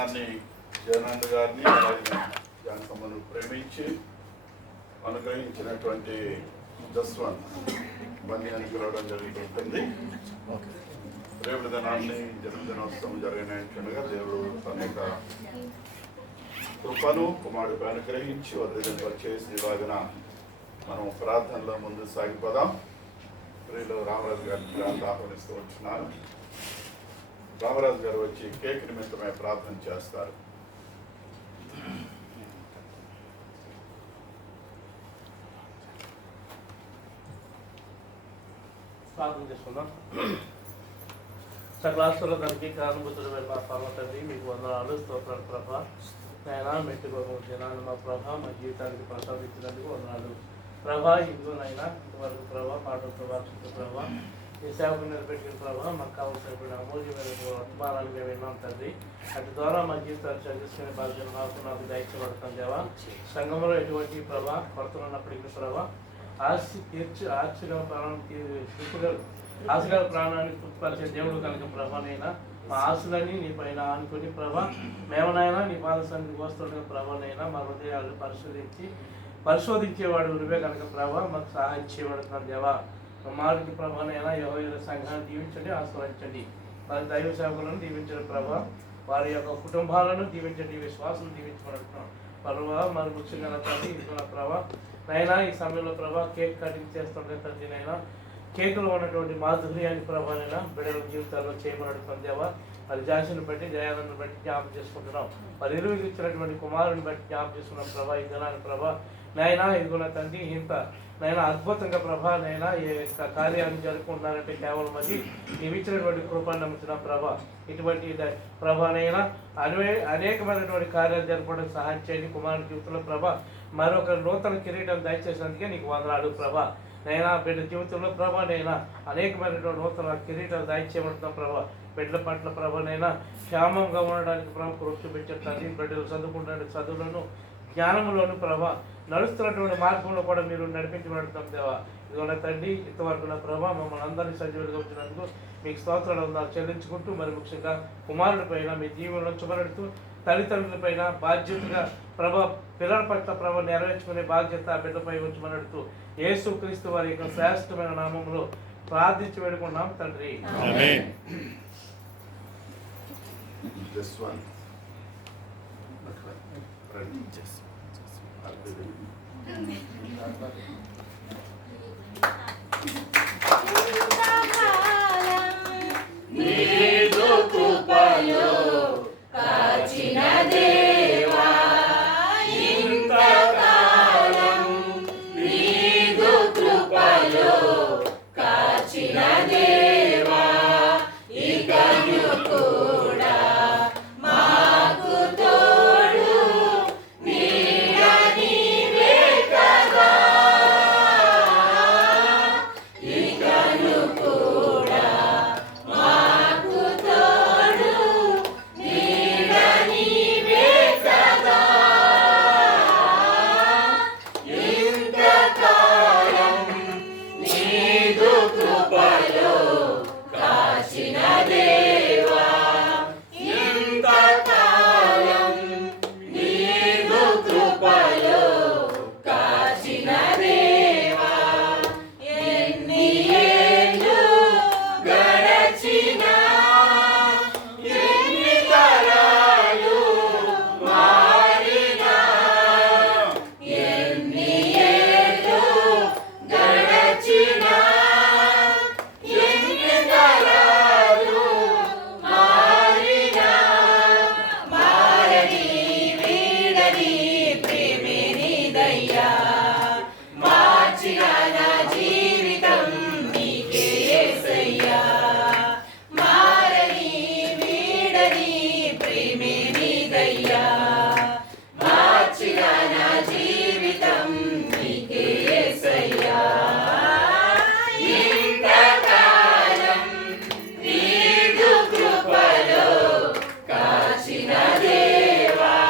దినాన్ని జగనానంద గారిని అలాగే జానకమ్మను ప్రేమించి అనుగ్రహించినటువంటి జస్వంత్ బంధుని పిలవడం జరుగుతుంటుంది. రేపటి దినాన్ని జన్మదినోత్సవం జరిగినట్లుగా దేవుడు తన యొక్క కృపను కుమారుడిపై అనుగ్రహించి వర్ధింపచేసి ఇలాగిన మనం ప్రార్థనలో ముందు సాగిపోదాం. ప్రియులు రామరాజు గారిని ప్రార్థన ఆహ్వానిస్తూ ఉంటున్నారు. రామరాజు గారు వచ్చి కేక్ నిమిత్తమై ప్రార్థన చేస్తారు. ప్రార్థన చేసుకుందాం. సకలాస్తుల దానికి కారణభూతుడు మా పర్వతండి మీకు వందనాలు స్తోత్రాలు ప్రభ. నైనా మెట్టుకోక దినాన్ని మా ప్రభ మా జీవితానికి ప్రసాదించినందుకు వందనాలు ప్రభా. ఇందులోనైనా ఇంతవరకు ప్రభా పాటలతో వార్షిక ప్రభా ఈ సేవకు నిలబెట్టిన ప్రభావ మాకు కావాల్సినటువంటి అమూల్యమైన వర్తమానాలు మేము విన్నాం తండ్రి. అటు ద్వారా మా జీవితాలు చదివించుకునే బాధ్యత నాకు దయచేయబడతాం దేవా. సంఘంలో ఎటువంటి ప్రభా కొరతలు ఉన్నప్పటికీ ప్రభా ఆశగా ప్రాణాన్ని తృప్తిపరిచే దేవుడు కనుక ప్రభానైనా మా ఆశలన్నీ నీ పైన అనుకుని ప్రభా మేమనైనా నీ పాద సన్నిధికి వస్తుండగా ప్రభానైనా మా హృదయాలు పరిశోధించేవాడు నువ్వే కనుక ప్రభా మాకు సహాయం చేయబడుతున్నాం దేవా. కుమారుడికి ప్రభానైనా యెహోవా సంఘాన్ని దీవించండి, ఆస్వాదించండి. వారి దైవ సేవకులను దీవించండి ప్రభా. వారి యొక్క కుటుంబాలను దీవించండి, విశ్వాసం దీవించబడుతున్నాం ప్రభా. మరి ముఖ్యంగా తండ్రి ఇస్తున్న ప్రభా నైనా ఈ సమయంలో ప్రభా కేక్ కటింగ్ చేస్తుంటే తండ్రి నైనా కేకులో ఉన్నటువంటి మాధుర్యాన్ని ప్రభానైనా బిడ్డల జీవితాల్లో చేయబడుతుంది దేవా. మరి జాసిని బట్టి జయాలను బట్టి జ్ఞాపం చేసుకుంటున్నాం. మరి ఇరువురికి ఇచ్చినటువంటి కుమారుని బట్టి జ్ఞాపం చేసుకున్నాం ప్రభా. ఈ దినాన్ని ప్రభా నైనా ఇదిగోన తండ్రి ఇంత నైనా అద్భుతంగా ప్రభా నైనా ఏ కార్యాన్ని జరుపుకుంటున్నారంటే కేవలం అది నీవు ఇచ్చినటువంటి కృపను నమ్ముతున్నాం ప్రభా. ఇటువంటి ప్రభానైనా అనేకమైనటువంటి కార్యాలు జరపడానికి సహాయం చేయండి. కుమారుని జీవితంలో ప్రభా మరొక నూతన కిరీటం దయచేసినందుకే నీకు వందనాలు ప్రభా. నైనా బిడ్డ జీవితంలో ప్రభా నైనా అనేకమైనటువంటి నూతన కిరీటాలు దయచేయబడుతున్నాం ప్రభా. బిడ్డల పట్ల ప్రభానైనా క్షేమంగా ఉండడానికి ప్రభు కృషి పెట్టండి. బిడ్డలు చదువుకుంటున్న చదువులను జ్ఞానంలోను ప్రభా నడుస్తున్నటువంటి మార్గంలో కూడా మీరు నడిపించబడుతాం దేవా. ఇదిగోన తండ్రి ఇంతవరకు నా ప్రభా మమ్మల్ని అందరినీ సజీవులుగా ఉంచినందుకు మీకు స్తోత్రాలు ఉండాలి చెల్లించుకుంటూ మరి ముఖ్యంగా కుమారుడి పైన మీ జీవనంలో చుమరెడుతూ తల్లిదండ్రులపైన బాధ్యతగా ప్రభా పిల్లల పట్ల ప్రభా నెరవేర్చుకునే బాధ్యత బిడ్డపై ఉంచమనడుతూ యేసుక్రీస్తు వారి యొక్క శ్రేష్టమైన నామంలో ప్రార్థించి వేడుకున్నాం తండ్రి.